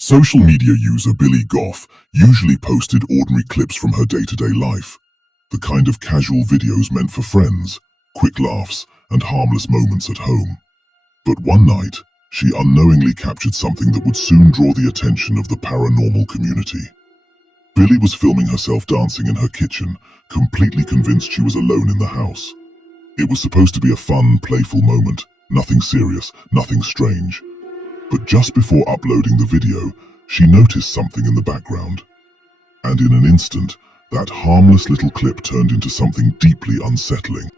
Social media user Billy Goff usually posted ordinary clips from her day-to-day life, the kind of casual videos meant for friends, quick laughs, and harmless moments at home. But one night, she unknowingly captured something that would soon draw the attention of the paranormal community. Billy was filming herself dancing in her kitchen, completely convinced she was alone in the house. It was supposed to be a fun, playful moment, nothing serious, nothing strange. But just before uploading the video, she noticed something in the background. And in an instant, that harmless little clip turned into something deeply unsettling.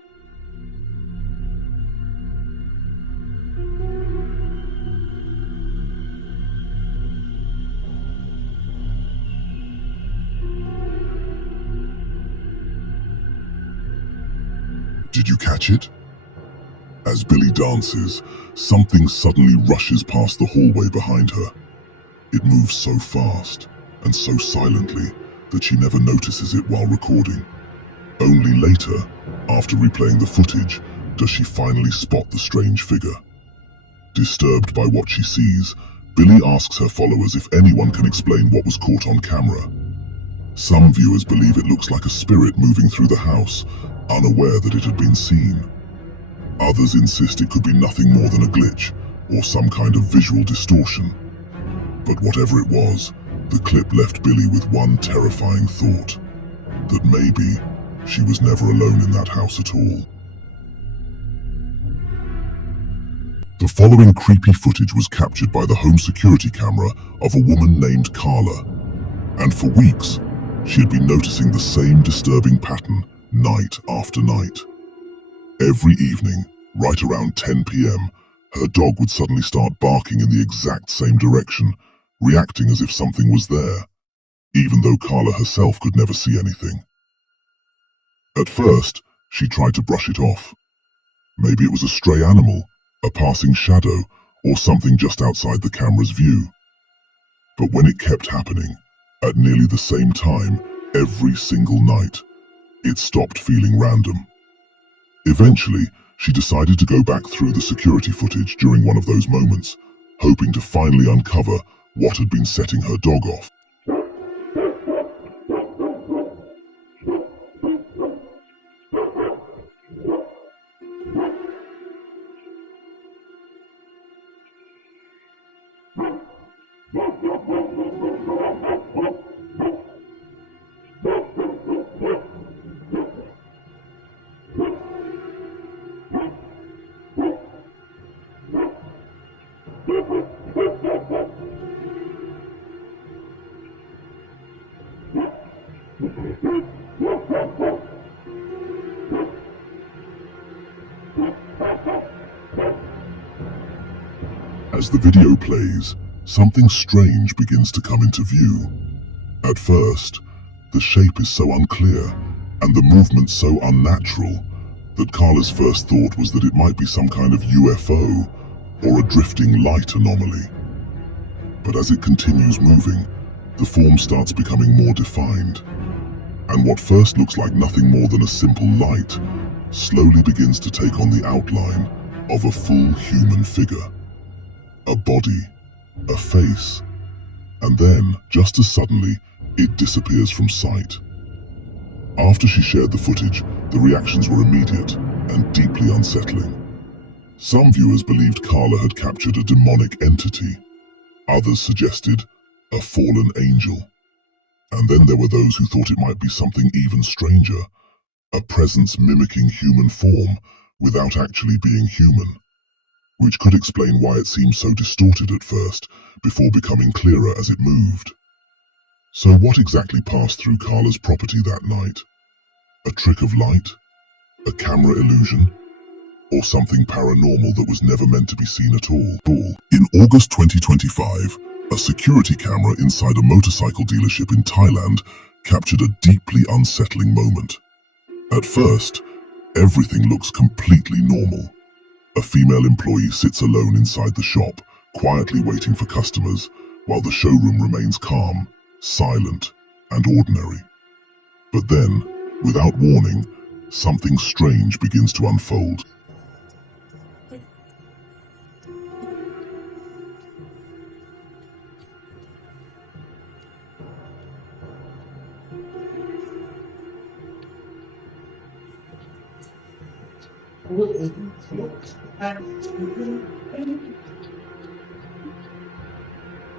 Did you catch it? As Billy dances, something suddenly rushes past the hallway behind her. It moves so fast and so silently that she never notices it while recording. Only later, after replaying the footage, does she finally spot the strange figure. Disturbed by what she sees, Billy asks her followers if anyone can explain what was caught on camera. Some viewers believe it looks like a spirit moving through the house, unaware that it had been seen. Others insist it could be nothing more than a glitch or some kind of visual distortion. But whatever it was, the clip left Billy with one terrifying thought, that maybe she was never alone in that house at all. The following creepy footage was captured by the home security camera of a woman named Carla, and for weeks, she had been noticing the same disturbing pattern night after night. Every evening, right around 10 p.m., her dog would suddenly start barking in the exact same direction, reacting as if something was there, even though Carla herself could never see anything. At first, she tried to brush it off. Maybe it was a stray animal, a passing shadow, or something just outside the camera's view. But when it kept happening, at nearly the same time, every single night, it stopped feeling random. Eventually, she decided to go back through the security footage during one of those moments, hoping to finally uncover what had been setting her dog off. As the video plays, something strange begins to come into view. At first, the shape is so unclear and the movement so unnatural that Carla's first thought was that it might be some kind of UFO or a drifting light anomaly. But as it continues moving, the form starts becoming more defined, and what first looks like nothing more than a simple light slowly begins to take on the outline of a full human figure. A body, a face, and then, just as suddenly, it disappears from sight. After she shared the footage, the reactions were immediate and deeply unsettling. Some viewers believed Carla had captured a demonic entity. Others suggested a fallen angel. And then there were those who thought it might be something even stranger, a presence mimicking human form without actually being human, which could explain why it seemed so distorted at first, before becoming clearer as it moved. So what exactly passed through Carla's property that night? A trick of light? A camera illusion? Or something paranormal that was never meant to be seen at all? In August 2025, a security camera inside a motorcycle dealership in Thailand captured a deeply unsettling moment. At first, everything looks completely normal. A female employee sits alone inside the shop, quietly waiting for customers, while the showroom remains calm, silent, and ordinary. But then, without warning, something strange begins to unfold.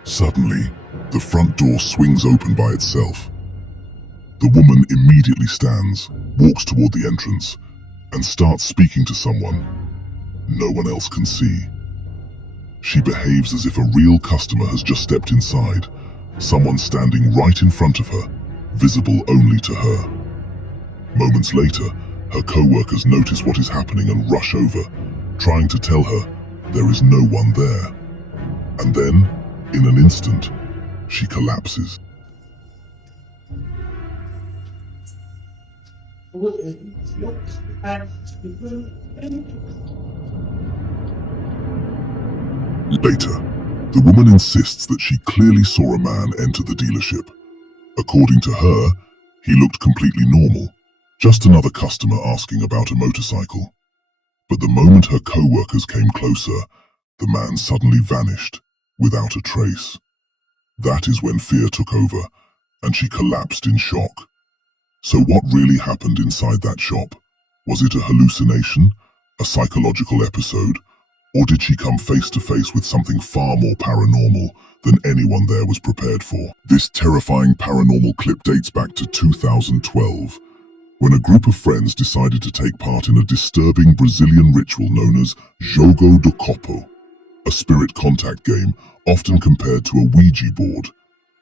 Suddenly, the front door swings open by itself. The woman immediately stands, walks toward the entrance, and starts speaking to someone no one else can see. She behaves as if a real customer has just stepped inside, someone standing right in front of her, visible only to her. Moments later, her co-workers notice what is happening and rush over, trying to tell her there is no one there. And then, in an instant, she collapses. Later, the woman insists that she clearly saw a man enter the dealership. According to her, he looked completely normal, just another customer asking about a motorcycle. But the moment her co-workers came closer, the man suddenly vanished, without a trace. That is when fear took over, and she collapsed in shock. So what really happened inside that shop? Was it a hallucination, a psychological episode, or did she come face to face with something far more paranormal than anyone there was prepared for? This terrifying paranormal clip dates back to 2012, when a group of friends decided to take part in a disturbing Brazilian ritual known as jogo do copo, a spirit contact game often compared to a Ouija board.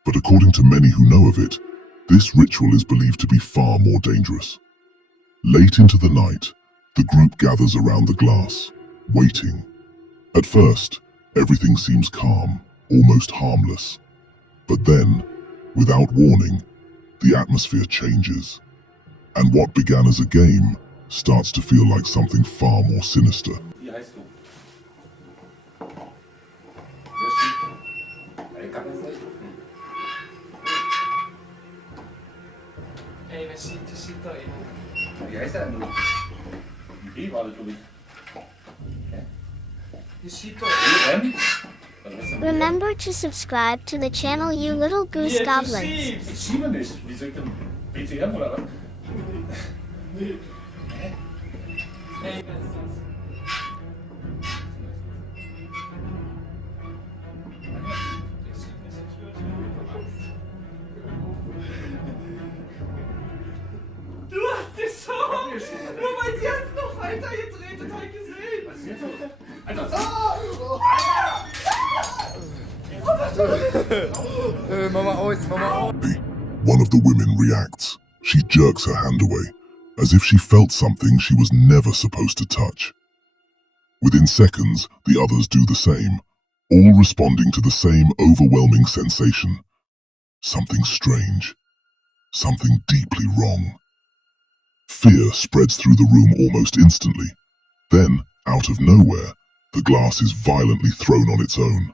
But according to many who know of it, this ritual is believed to be far more dangerous. Late into the night, the group gathers around the glass, waiting. At first, everything seems calm, almost harmless. But then, without warning, the atmosphere changes. And what began as a game starts to feel like something far more sinister. Wie heißt du? Ich kann das nicht. Ey, das sieht da eben. Wie heißt er denn? Wie war das, glaube ich? Das sieht da eben. Remember to subscribe to the channel, you little goose goblins. Ich schiebe nicht. Wie soll ich denn? BTM oder was? Ey, was ist das? Du hast es schon! Nur weil sie jetzt noch weiter gedreht hat, halt gesehen! Was ist jetzt los? Alter! Mama aus, Mama aus. One of the women reacts. She jerks her hand away, as if she felt something she was never supposed to touch. Within seconds, the others do the same, all responding to the same overwhelming sensation. Something strange. Something deeply wrong. Fear spreads through the room almost instantly. Then, out of nowhere, the glass is violently thrown on its own.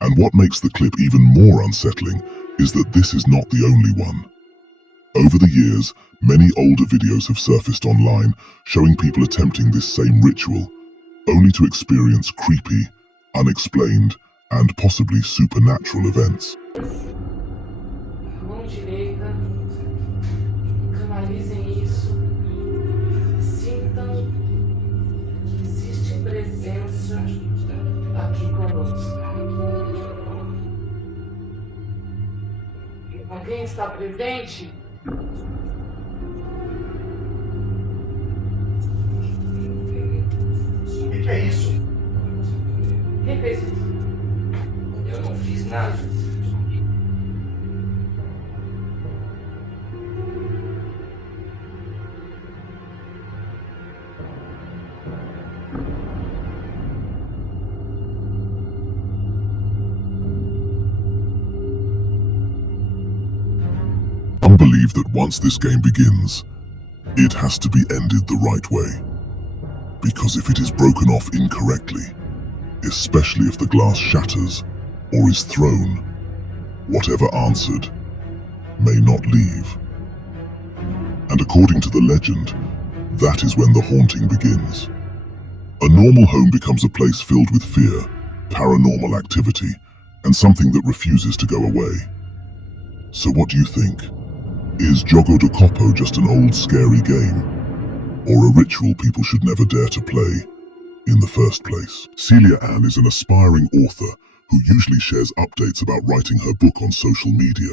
And what makes the clip even more unsettling is that this is not the only one. Over the years, many older videos have surfaced online showing people attempting this same ritual, only to experience creepy, unexplained, and possibly supernatural events. Mão direita, canalizem isso, sintam que existe presença aqui conosco. Alguém está presente? O que é isso? Quem fez isso? Eu não fiz nada. Some believe that once this game begins, it has to be ended the right way. Because if it is broken off incorrectly, especially if the glass shatters or is thrown, whatever answered may not leave. And according to the legend, that is when the haunting begins. A normal home becomes a place filled with fear, paranormal activity, and something that refuses to go away. So what do you think? Is Jogo do Copo just an old scary game? or a ritual people should never dare to play in the first place. Celia Ann is an aspiring author who usually shares updates about writing her book on social media.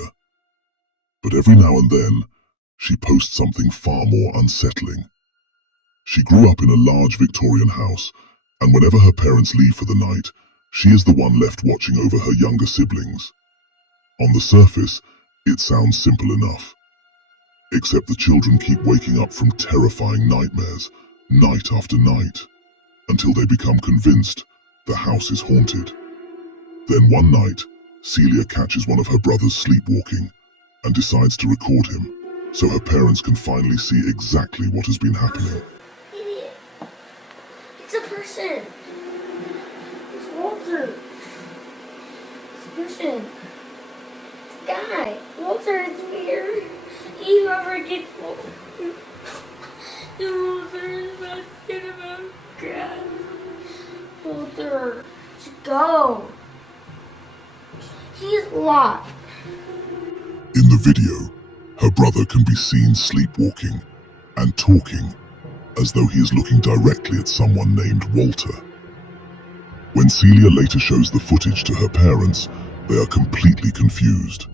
But every now and then, she posts something far more unsettling. She grew up in a large Victorian house, and whenever her parents leave for the night, she is the one left watching over her younger siblings. On the surface, it sounds simple enough. Except the children keep waking up from terrifying nightmares, night after night, until they become convinced the house is haunted. Then one night, Celia catches one of her brothers sleepwalking and decides to record him, so her parents can finally see exactly what has been happening. Idiot. It's a person. It's Walter. It's a person. It's a guy. Walter, it's weird. Whoever gets Walter. Walter is not good about God. Walter, just go. He's locked. In the video, her brother can be seen sleepwalking and talking as though he is looking directly at someone named Walter. When Celia later shows the footage to her parents, they are completely confused.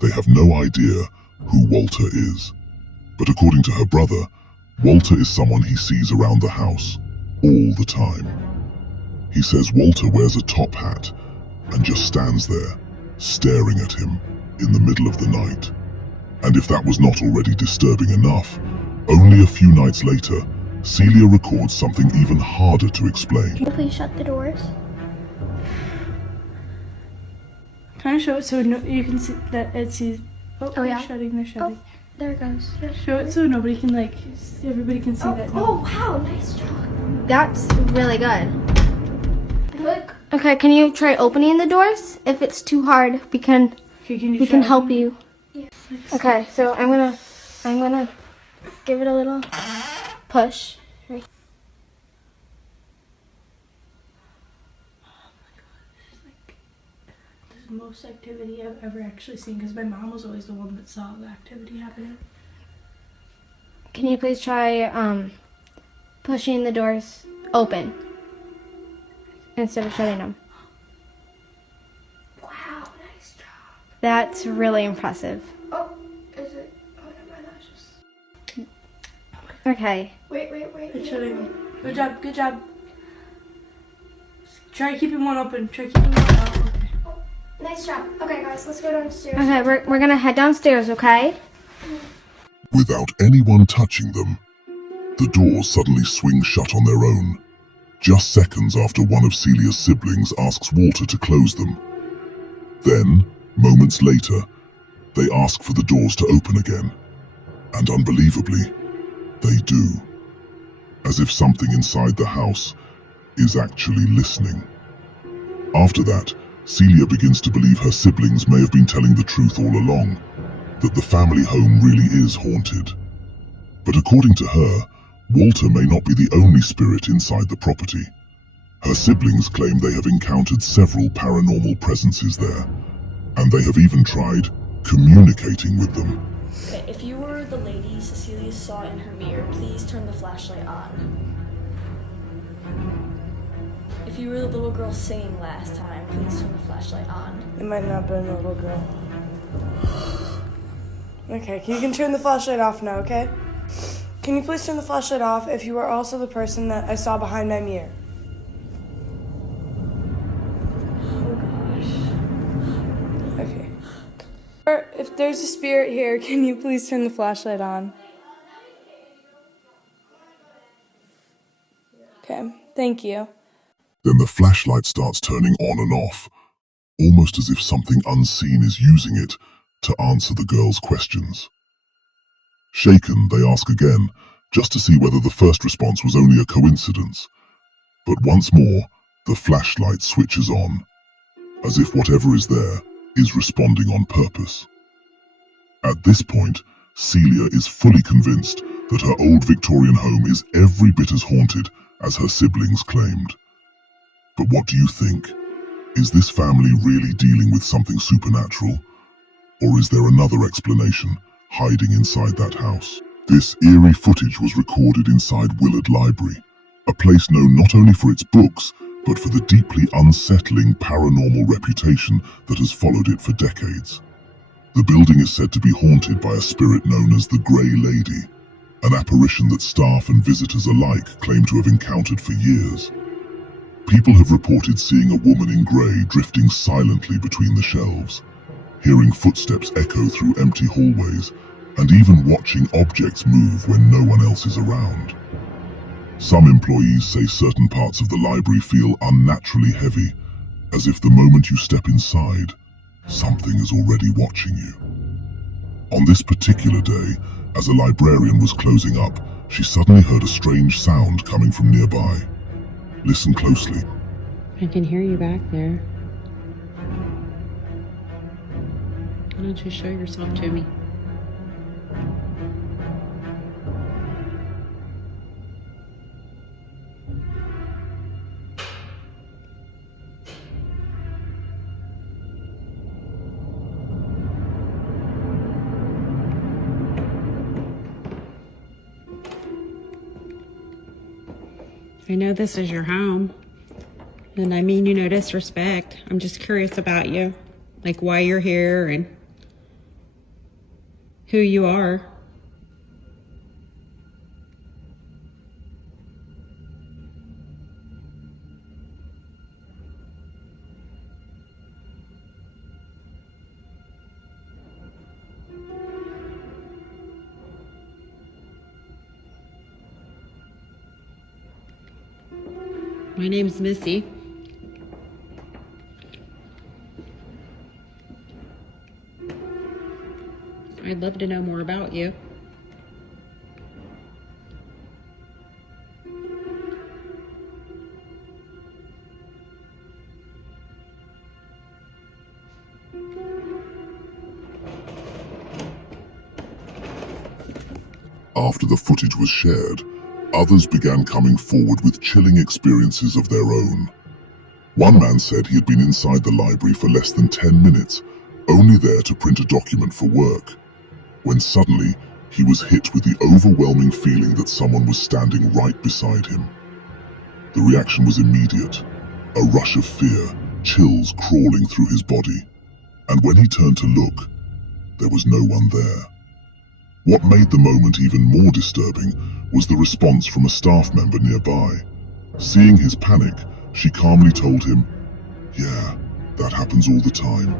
They have no idea who Walter is. But according to her brother, Walter is someone he sees around the house all the time. He says Walter wears a top hat and just stands there, staring at him in the middle of the night. And if that was not already disturbing enough, only a few nights later, Celia records something even harder to explain. Can you please shut the doors? Can I show it so you can see that it sees? Oh, yeah? They're shutting. There it goes. Show it so nobody can everybody can see that. Oh, wow, nice job. That's really good. Okay, can you try opening the doors? If it's too hard, we can help you. Yeah. Okay, so I'm gonna give it a little push. Right. The most activity I've ever actually seen, because my mom was always the one that saw the activity happening. Can you please try pushing the doors open instead of shutting them? Wow, nice job. That's really impressive. Oh, is it? Oh, never mind, that was just... Okay. Wait. It's shutting them. Good job. Try keeping one open. Okay. Nice job. Okay, guys, let's go downstairs. Okay, we're gonna head downstairs, okay? Without anyone touching them, the doors suddenly swing shut on their own, just seconds after one of Celia's siblings asks Walter to close them. Then, moments later, they ask for the doors to open again, and unbelievably, they do, as if something inside the house is actually listening. After that, Celia begins to believe her siblings may have been telling the truth all along, that the family home really is haunted. But according to her, Walter may not be the only spirit inside the property. Her siblings claim they have encountered several paranormal presences there, and they have even tried communicating with them. Okay, if you were the lady Cecilia saw in her mirror, please turn the flashlight on. If you were the little girl singing last time, please turn the flashlight on. It might not have been a little girl. Okay, you can turn the flashlight off now, okay? Can you please turn the flashlight off if you are also the person that I saw behind my mirror? Oh gosh. Okay. Or if there's a spirit here, can you please turn the flashlight on? Okay, thank you. Then the flashlight starts turning on and off, almost as if something unseen is using it to answer the girls' questions. Shaken, they ask again, just to see whether the first response was only a coincidence. But once more, the flashlight switches on, as if whatever is there is responding on purpose. At this point, Celia is fully convinced that her old Victorian home is every bit as haunted as her siblings claimed. But what do you think? Is this family really dealing with something supernatural? Or is there another explanation hiding inside that house? This eerie footage was recorded inside Willard Library, a place known not only for its books, but for the deeply unsettling paranormal reputation that has followed it for decades. The building is said to be haunted by a spirit known as the Grey Lady, an apparition that staff and visitors alike claim to have encountered for years. People have reported seeing a woman in grey drifting silently between the shelves, hearing footsteps echo through empty hallways, and even watching objects move when no one else is around. Some employees say certain parts of the library feel unnaturally heavy, as if the moment you step inside, something is already watching you. On this particular day, as a librarian was closing up, she suddenly heard a strange sound coming from nearby. Listen closely. I can hear you back there. Why don't you show yourself to me? I know this is your home, and I mean you no disrespect. I'm just curious about you, like why you're here and who you are. My name's Missy. I'd love to know more about you. After the footage was shared, others began coming forward with chilling experiences of their own. One man said he had been inside the library for less than 10 minutes, only there to print a document for work, when suddenly he was hit with the overwhelming feeling that someone was standing right beside him. The reaction was immediate, a rush of fear, chills crawling through his body, and when he turned to look, there was no one there. What made the moment even more disturbing was the response from a staff member nearby. Seeing his panic, she calmly told him, "Yeah, that happens all the time."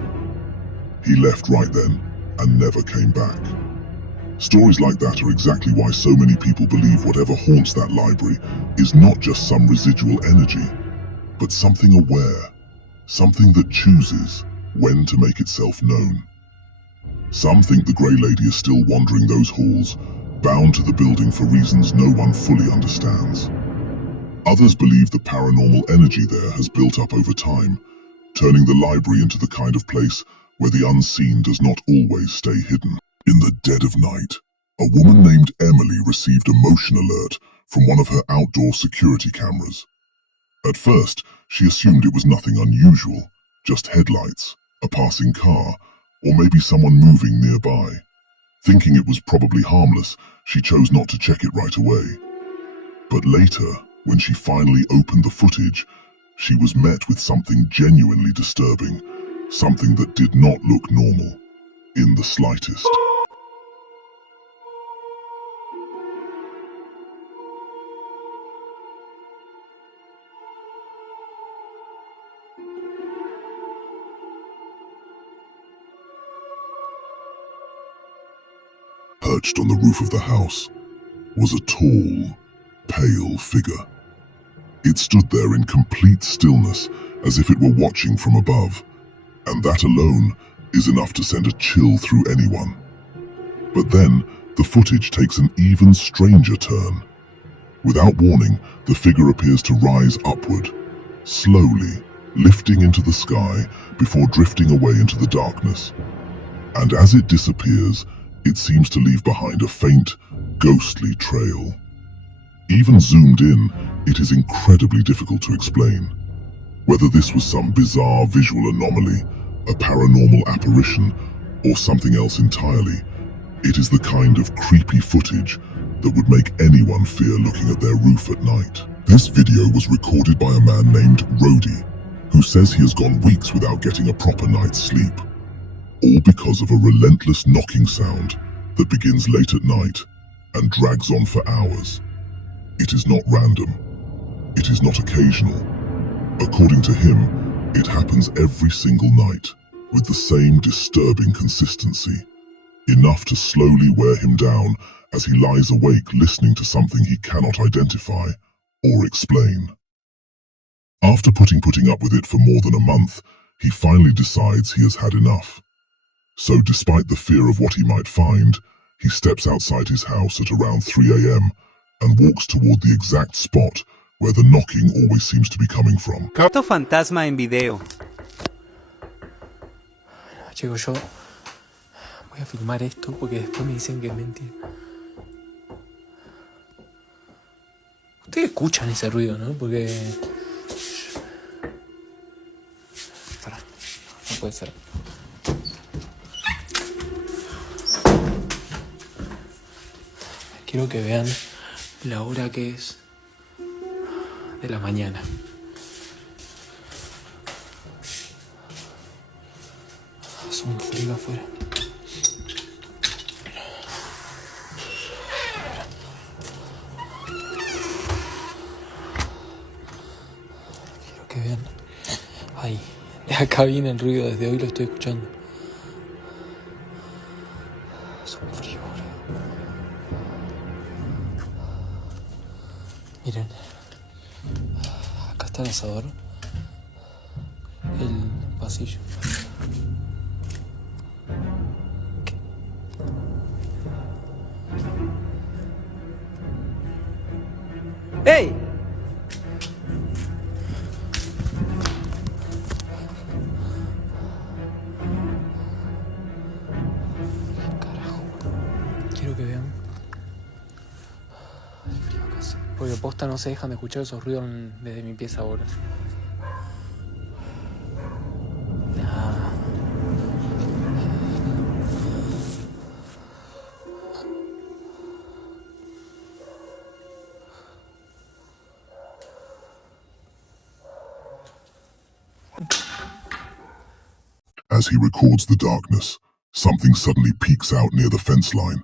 He left right then and never came back. Stories like that are exactly why so many people believe whatever haunts that library is not just some residual energy, but something aware, something that chooses when to make itself known. Some think the Grey Lady is still wandering those halls, bound to the building for reasons no one fully understands. Others believe the paranormal energy there has built up over time, turning the library into the kind of place where the unseen does not always stay hidden. In the dead of night, a woman named Emily received a motion alert from one of her outdoor security cameras. At first, she assumed it was nothing unusual, just headlights, a passing car, or maybe someone moving nearby. Thinking it was probably harmless, she chose not to check it right away. But later, when she finally opened the footage, she was met with something genuinely disturbing, something that did not look normal, in the slightest. Perched on the roof of the house was a tall, pale figure. It stood there in complete stillness, as if it were watching from above, and that alone is enough to send a chill through anyone. But then, the footage takes an even stranger turn. Without warning, the figure appears to rise upward, slowly, lifting into the sky before drifting away into the darkness. And as it disappears, it seems to leave behind a faint, ghostly trail. Even zoomed in, it is incredibly difficult to explain. Whether this was some bizarre visual anomaly, a paranormal apparition, or something else entirely, It is the kind of creepy footage that would make anyone fear looking at their roof at night. This video was recorded by a man named Rody, who says he has gone weeks without getting a proper night's sleep, all because of a relentless knocking sound that begins late at night and drags on for hours. It is not random. It is not occasional. According to him, it happens every single night with the same disturbing consistency, enough to slowly wear him down as he lies awake listening to something he cannot identify or explain. After putting up with it for more than a month, he finally decides he has had enough. So despite the fear of what he might find, he steps outside his house at around 3 a.m. and walks toward the exact spot where the knocking always seems to be coming from. Gato fantasma en video. Chicos, yo voy a filmar esto porque después me dicen que es mentira. Ustedes escuchan ese ruido, ¿no? Porque... Pará, no puede ser. Quiero que vean la hora que es de la mañana. Hace un frío afuera. Quiero que vean. Ahí. De acá viene el ruido, desde hoy lo estoy escuchando. Hace un frío, boludo. Miren. Acá está el asador. El pasillo. ¡Ey! Carajo. Quiero que vean. Ay, frío casi. Porque posta no se dejan de escuchar esos ruidos desde mi pieza ahora. As he records the darkness, something suddenly peeks out near the fence line,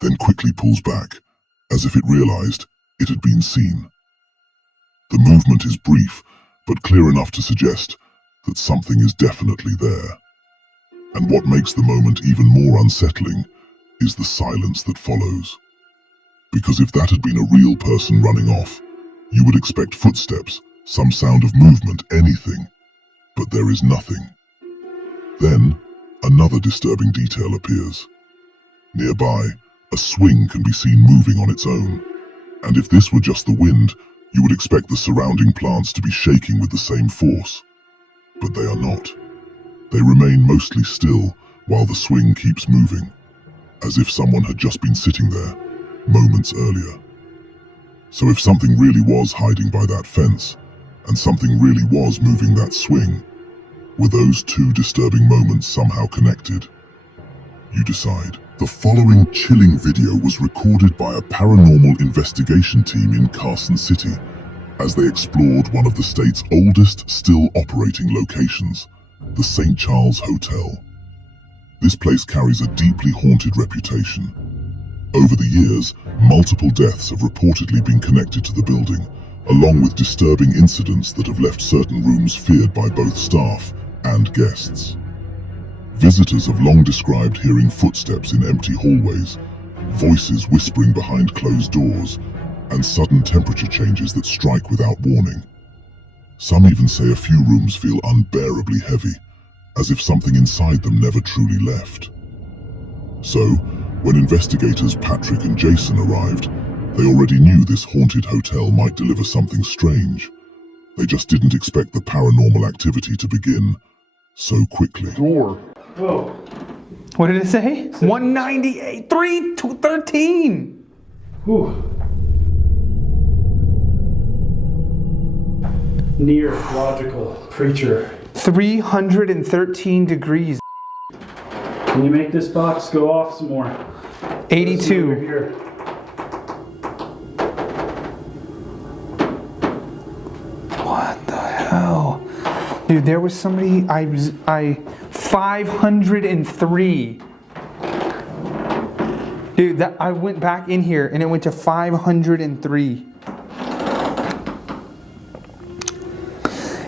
then quickly pulls back, as if it realized it had been seen. The movement is brief, but clear enough to suggest that something is definitely there. And what makes the moment even more unsettling is the silence that follows. Because if that had been a real person running off, you would expect footsteps, some sound of movement, anything. But there is nothing. Then, another disturbing detail appears. Nearby, a swing can be seen moving on its own. And if this were just the wind, you would expect the surrounding plants to be shaking with the same force. But they are not. They remain mostly still while the swing keeps moving, as if someone had just been sitting there moments earlier. So if something really was hiding by that fence, and something really was moving that swing, were those two disturbing moments somehow connected? You decide. The following chilling video was recorded by a paranormal investigation team in Carson City as they explored one of the state's oldest still operating locations, the St. Charles Hotel. This place carries a deeply haunted reputation. Over the years, multiple deaths have reportedly been connected to the building, along with disturbing incidents that have left certain rooms feared by both staff and guests. Visitors have long described hearing footsteps in empty hallways, voices whispering behind closed doors, and sudden temperature changes that strike without warning. Some even say a few rooms feel unbearably heavy, as if something inside them never truly left. So, when investigators Patrick and Jason arrived, they already knew this haunted hotel might deliver something strange. They just didn't expect the paranormal activity to begin so quickly. Door. Whoa. What did it say? 198, 3 to 13. Whew. Near logical creature. 313 degrees. Can you make this box go off some more? 82. Over here. What the hell? Dude, there was somebody, I 503. Dude, I went back in here and it went to 503.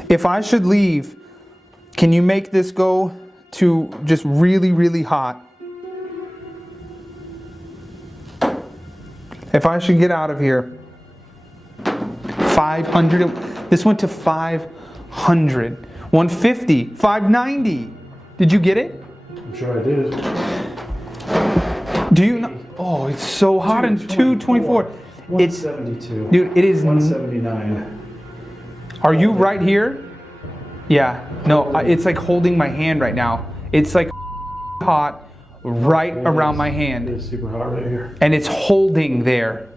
If I should leave, can you make this go to just really, really hot? If I should get out of here, 500, this went to 500, 150, 590. Did you get it? I'm sure I did. Do you know? Oh, it's so hot in 224. 172. Dude, it is 179. Are you right here? Yeah. No, it's like holding my hand right now. It's like hot right around my hand. It's super hot right here. And it's holding there.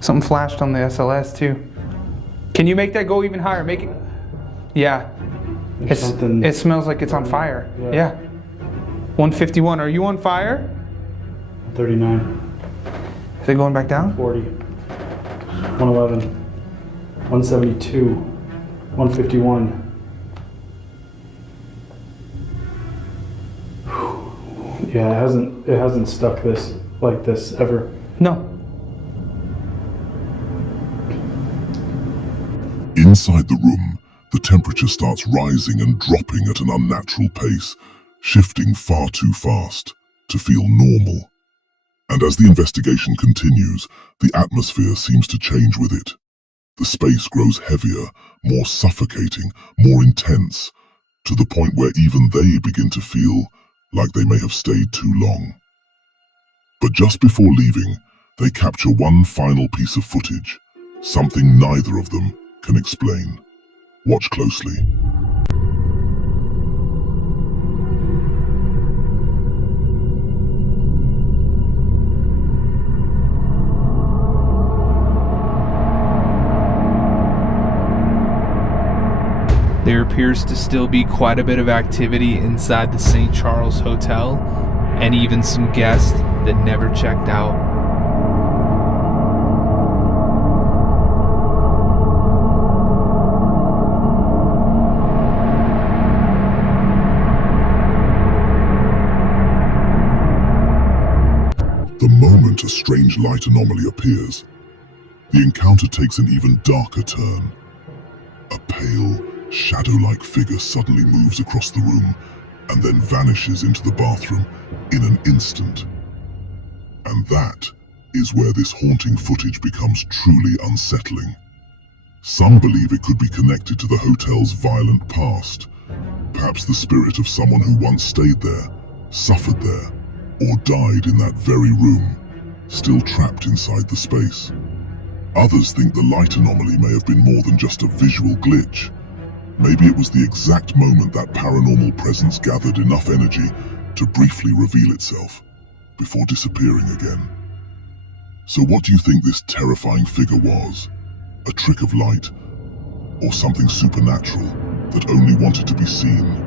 Something flashed on the SLS too. Can you make that go even higher? Make it. Yeah. It smells like it's on fire. Yeah. 151. Are you on fire? 39. Is it going back down? 40. 111. 172. 151. Yeah, it hasn't stuck this like this ever. No. Inside the room, the temperature starts rising and dropping at an unnatural pace, shifting far too fast to feel normal. And as the investigation continues, the atmosphere seems to change with it. The space grows heavier, more suffocating, more intense, to the point where even they begin to feel like they may have stayed too long. But just before leaving, they capture one final piece of footage, something neither of them can explain. Watch closely. There appears to still be quite a bit of activity inside the St. Charles Hotel, and even some guests that never checked out. The moment a strange light anomaly appears, the encounter takes an even darker turn. A pale, shadow-like figure suddenly moves across the room and then vanishes into the bathroom in an instant. And that is where this haunting footage becomes truly unsettling. Some believe it could be connected to the hotel's violent past, perhaps the spirit of someone who once stayed there, suffered there, or died in that very room, still trapped inside the space. Others think the light anomaly may have been more than just a visual glitch. Maybe it was the exact moment that paranormal presence gathered enough energy to briefly reveal itself, before disappearing again. So what do you think this terrifying figure was? A trick of light, or something supernatural that only wanted to be seen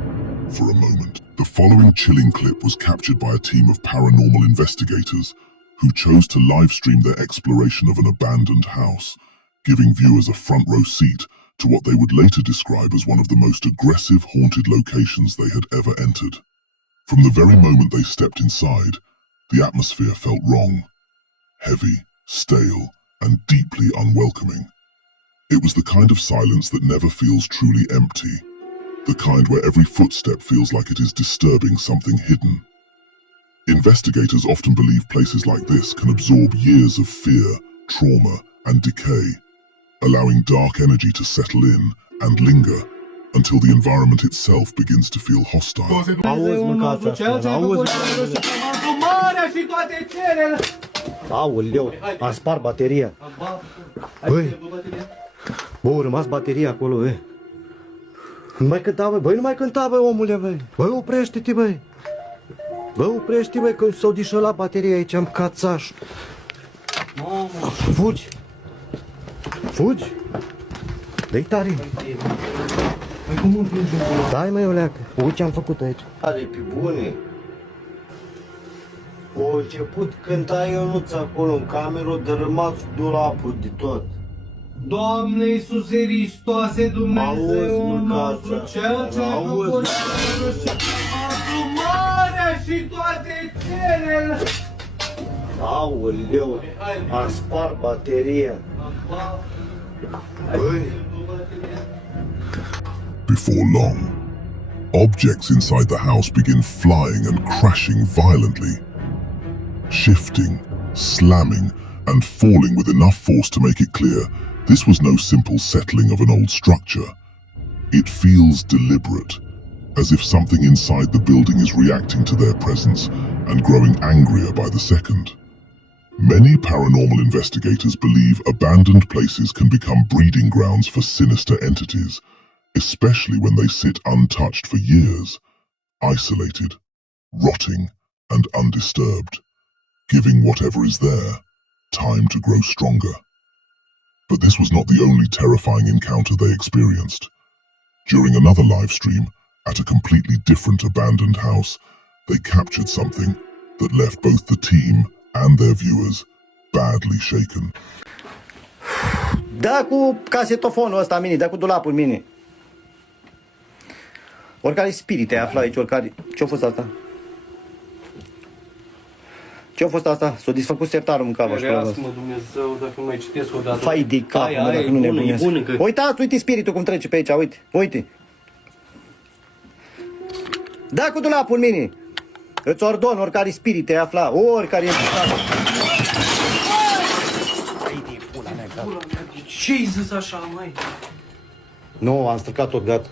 for a moment? The following chilling clip was captured by a team of paranormal investigators who chose to live stream their exploration of an abandoned house, giving viewers a front row seat to what they would later describe as one of the most aggressive haunted locations they had ever entered. From the very moment they stepped inside, the atmosphere felt wrong, heavy, stale, and deeply unwelcoming. It was the kind of silence that never feels truly empty, the kind where every footstep feels like it is disturbing something hidden. Investigators often believe places like this can absorb years of fear, trauma, and decay, allowing dark energy to settle in and linger until the environment itself begins to feel hostile. Auzi, mâncați așa, auzi. Aoleu, a spart bateria. Băi, bă, a rămas bateria acolo, băi. Nu mai cânta, băi, nu mai cânta, băi, omule, băi. Băi, oprește-te, băi. Bă, oprește-te, băi, că s-o dișălat bateria aici, am cațaș. Fugi. Fugi. Dă-i tare. Dai mă, Iuleacă, uite ce am făcut aici. Are pe bune. O început cânta Ionuț acolo în cameră, de rămas dulapul de tot. Doamne Iisuse Hristoase, Dumnezeu nostru, Cel ce a făcut asumarea și toate cerele. Aoleu, a spart bateria. Băi. Before long, objects inside the house begin flying and crashing violently, shifting, slamming, and falling with enough force to make it clear this was no simple settling of an old structure. It feels deliberate, as if something inside the building is reacting to their presence and growing angrier by the second. Many paranormal investigators believe abandoned places can become breeding grounds for sinister entities, especially when they sit untouched for years, isolated, rotting, and undisturbed, giving whatever is there time to grow stronger. But this was not the only terrifying encounter they experienced. During another live stream, at a completely different abandoned house, they captured something that left both the team and their viewers badly shaken. Da cu casetofonul ăsta mini, da cu dulapul mini. Oricare spirit ai aflat aici, oricare... Ce-a fost asta? Ce-a fost asta? S-a disfăcut sertarul în cap. Ferească-mă Dumnezeu, dacă nu mai citesc o dată. Fai de cap, mă, dacă nu nebunesc. Uitați, uite spiritul cum trece pe aici, uite, uite. Da cu dulapul mini. Îți ordon, oricare spirit ai aflat, oricare e aflat. De ce-i zis așa, măi? Nu, am stricat tot, gata.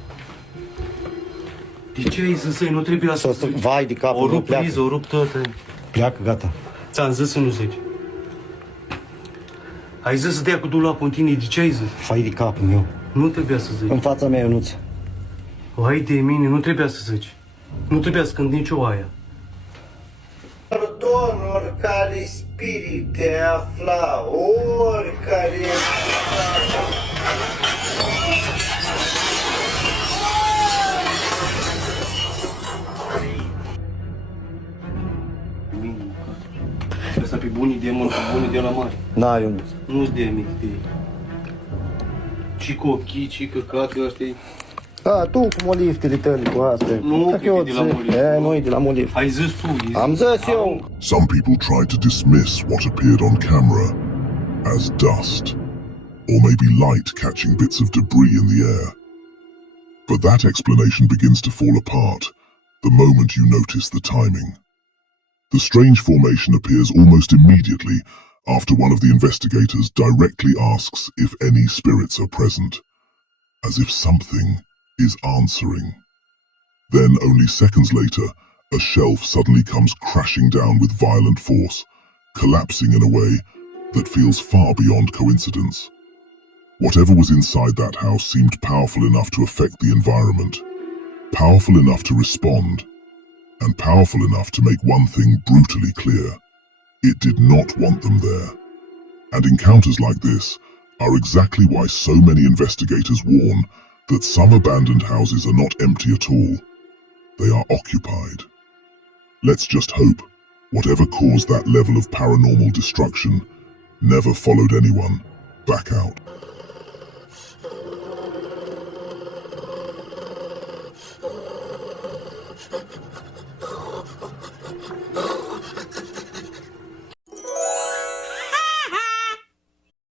De ce ai zis să-i nu trebuia să zici? Vai de capul, o rup priză, o rup toată. Pleacă, gata. Ți-am zis să nu zici. Ai zis să dea cu dulapul în tine, de ce ai zis? Fai de capul meu. Nu trebuia să zici. În fața mea, Ionuț. Hai de mine, nu trebuia să zici. Nu trebuia să cânt nicio aia. Pardon, oricare spirit te afla, oricare... Ăsta pe bunii de mult, pe bunii de la mare. Da, Ionuț. Nu-ți de mic de ei. Și cu ochii, și căcatul ăștia. A, tu cu moliftele tăi, cu astea. Nu, că e de la molift. E, nu e de la molift. Ai zis tu. Am zis eu. Some people tried to dismiss what appeared on camera as dust, or maybe light catching bits of debris in the air. But that explanation begins to fall apart the moment you notice the timing. The strange formation appears almost immediately after one of the investigators directly asks if any spirits are present, as if something is answering. Then, only seconds later, a shelf suddenly comes crashing down with violent force, collapsing in a way that feels far beyond coincidence. Whatever was inside that house seemed powerful enough to affect the environment, powerful enough to respond, and powerful enough to make one thing brutally clear. It did not want them there. And encounters like this are exactly why so many investigators warn that some abandoned houses are not empty at all. They are occupied. Let's just hope whatever caused that level of paranormal destruction never followed anyone back out.